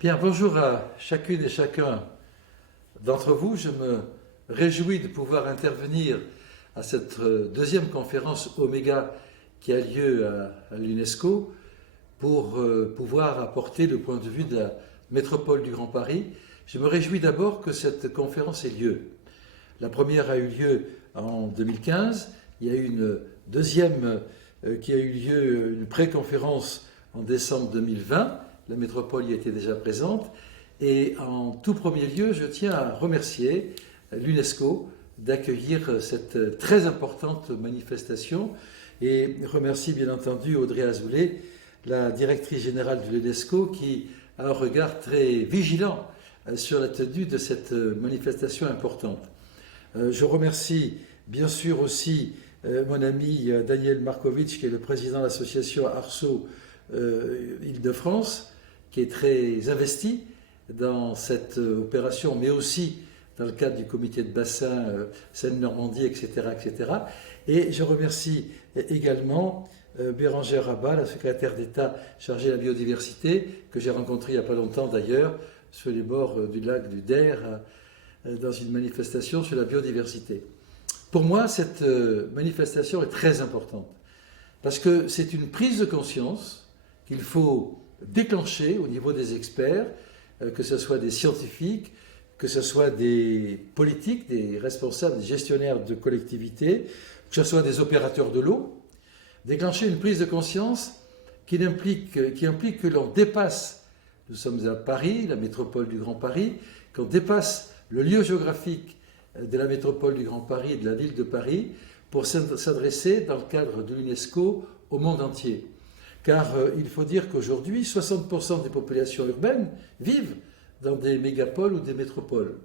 Bien, bonjour à chacune et chacun d'entre vous. Je me réjouis de pouvoir intervenir à cette deuxième conférence Oméga qui a lieu à l'UNESCO pour pouvoir apporter le point de vue de la métropole du Grand Paris. Je me réjouis d'abord que cette conférence ait lieu. La première a eu lieu en 2015. Il y a eu une deuxième qui a eu lieu, une pré-conférence en décembre 2020. La métropole y était déjà présente. Et en tout premier lieu, je tiens à remercier l'UNESCO d'accueillir cette très importante manifestation et remercie bien entendu Audrey Azoulay, la directrice générale de l'UNESCO, qui a un regard très vigilant sur la tenue de cette manifestation importante. Je remercie bien sûr aussi mon ami Daniel Markovitch, qui est le président de l'association Arceau Île-de-France, qui est très investi dans cette opération, mais aussi dans le cadre du comité de bassin Seine-Normandie, etc., etc. Et je remercie également Bérangère Rabat, la secrétaire d'État chargée de la biodiversité, que j'ai rencontrée il n'y a pas longtemps d'ailleurs, sur les bords du lac du Der, dans une manifestation sur la biodiversité. Pour moi, cette manifestation est très importante, parce que c'est une prise de conscience qu'il faut déclencher au niveau des experts, que ce soit des scientifiques, que ce soit des politiques, des responsables, des gestionnaires de collectivités, que ce soit des opérateurs de l'eau, déclencher une prise de conscience qui implique que l'on dépasse, nous sommes à Paris, la métropole du Grand Paris, qu'on dépasse le lieu géographique de la métropole du Grand Paris et de la ville de Paris pour s'adresser dans le cadre de l'UNESCO au monde entier. Car il faut dire qu'aujourd'hui, 60% des populations urbaines vivent dans des mégapoles ou des métropoles.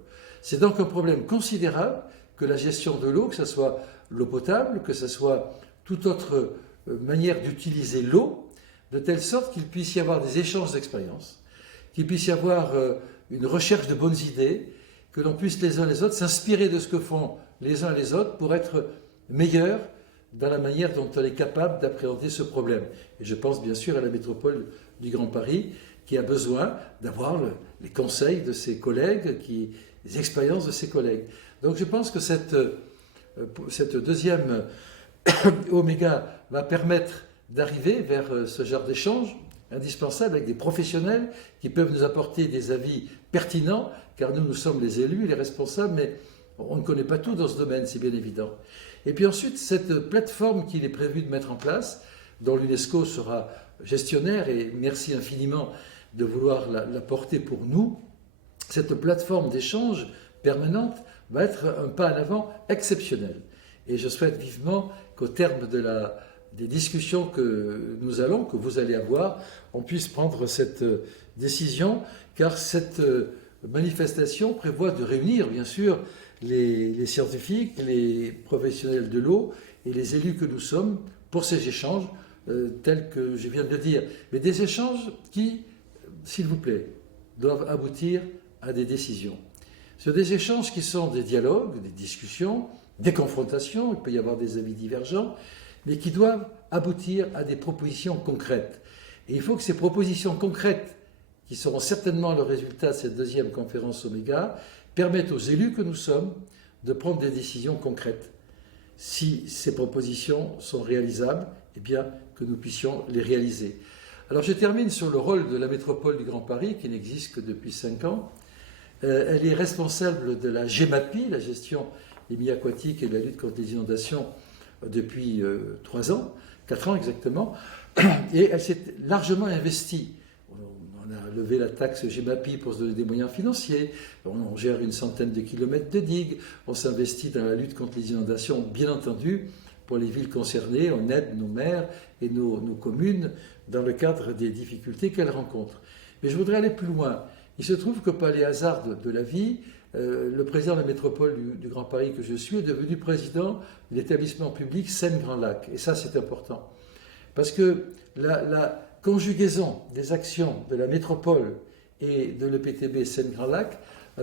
C'est donc un problème considérable que la gestion de l'eau, que ce soit l'eau potable, que ce soit toute autre manière d'utiliser l'eau, de telle sorte qu'il puisse y avoir des échanges d'expériences, qu'il puisse y avoir une recherche de bonnes idées, que l'on puisse les uns les autres s'inspirer de ce que font les uns les autres pour être meilleurs dans la manière dont on est capable d'appréhender ce problème. Et je pense bien sûr à la métropole du Grand Paris qui a besoin d'avoir les conseils de ses collègues, les expériences de ses collègues. Donc je pense que cette deuxième Oméga va permettre d'arriver vers ce genre d'échange indispensable avec des professionnels qui peuvent nous apporter des avis pertinents, car nous sommes les élus, les responsables, mais on ne connaît pas tout dans ce domaine, c'est bien évident. Et puis ensuite, cette plateforme qu'il est prévu de mettre en place, dont l'UNESCO sera gestionnaire, et merci infiniment de vouloir la porter pour nous, cette plateforme d'échange permanente va être un pas en avant exceptionnel. Et je souhaite vivement qu'au terme des discussions que vous allez avoir, on puisse prendre cette décision, car cette manifestation prévoit de réunir, bien sûr, les scientifiques, les professionnels de l'eau et les élus que nous sommes pour ces échanges tels que je viens de le dire. Mais des échanges qui, s'il vous plaît, doivent aboutir à des décisions. Ce sont des échanges qui sont des dialogues, des discussions, des confrontations, il peut y avoir des avis divergents, mais qui doivent aboutir à des propositions concrètes. Et il faut que ces propositions concrètes, qui seront certainement le résultat de cette deuxième conférence Oméga, permettent aux élus que nous sommes de prendre des décisions concrètes. Si ces propositions sont réalisables, eh bien que nous puissions les réaliser. Alors je termine sur le rôle de la métropole du Grand Paris, qui n'existe que depuis 5 ans. Elle est responsable de la GEMAPI, la gestion des milieux aquatiques et de la lutte contre les inondations, depuis 3 ans, 4 ans exactement, et elle s'est largement investie. On a levé la taxe GEMAPI pour se donner des moyens financiers, on gère une centaine de kilomètres de digues, on s'investit dans la lutte contre les inondations, bien entendu, pour les villes concernées, on aide nos maires et nos communes dans le cadre des difficultés qu'elles rencontrent. Mais je voudrais aller plus loin. Il se trouve que par les hasards de la vie, le président de la métropole du Grand Paris que je suis est devenu président de l'établissement public Seine-Grand Lac. Et ça, c'est important. Parce que la conjugaison des actions de la métropole et de l'EPTB Seine-Grand Lac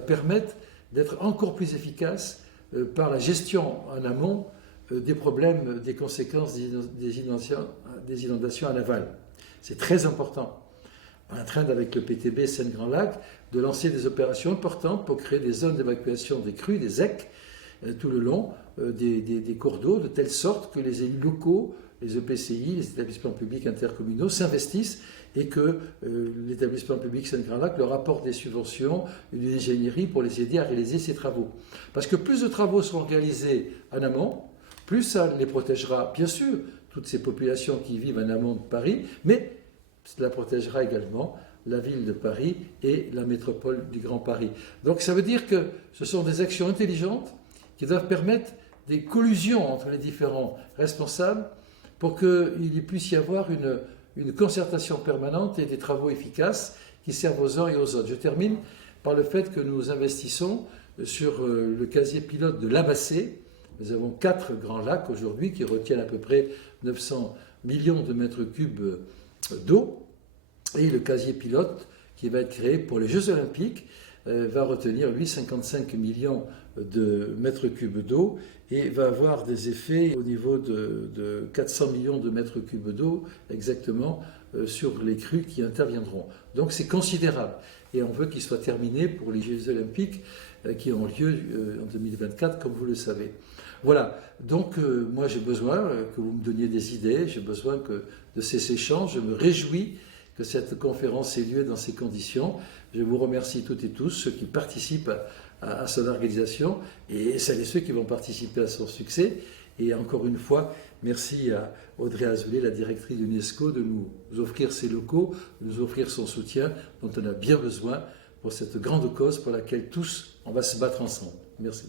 permettent d'être encore plus efficaces par la gestion en amont des problèmes, des conséquences des inondations en aval. C'est très important. en train, avec le PTB Seine-Grand Lac, de lancer des opérations importantes pour créer des zones d'évacuation des crues, des ZEC, tout le long des cours d'eau, de telle sorte que les élus locaux, les EPCI, les établissements publics intercommunaux s'investissent et que l'établissement public Seine-Grand Lac leur apporte des subventions, une ingénierie pour les aider à réaliser ces travaux. Parce que plus de travaux seront réalisés en amont, plus ça les protégera, bien sûr, toutes ces populations qui vivent en amont de Paris, mais cela protégera également la ville de Paris et la métropole du Grand Paris. Donc ça veut dire que ce sont des actions intelligentes qui doivent permettre des collusions entre les différents responsables pour qu'il puisse y avoir une concertation permanente et des travaux efficaces qui servent aux uns et aux autres. Je termine par le fait que nous investissons sur le casier pilote de l'Abassé. Nous avons 4 grands lacs aujourd'hui qui retiennent à peu près 900 millions de mètres cubes d'eau. Et le casier pilote qui va être créé pour les Jeux Olympiques va retenir, lui, 55 millions de mètres cubes d'eau et va avoir des effets au niveau de 400 millions de mètres cubes d'eau exactement sur les crues qui interviendront. Donc c'est considérable. Et on veut qu'il soit terminé pour les Jeux Olympiques qui ont lieu en 2024, comme vous le savez. Voilà, donc moi j'ai besoin que vous me donniez des idées, j'ai besoin de ces échanges, je me réjouis que cette conférence ait lieu dans ces conditions. Je vous remercie toutes et tous, ceux qui participent à son organisation et celles et ceux qui vont participer à son succès. Et encore une fois, merci à Audrey Azoulay, la directrice de l'UNESCO, de nous offrir ses locaux, de nous offrir son soutien dont on a bien besoin pour cette grande cause pour laquelle tous, on va se battre ensemble. Merci.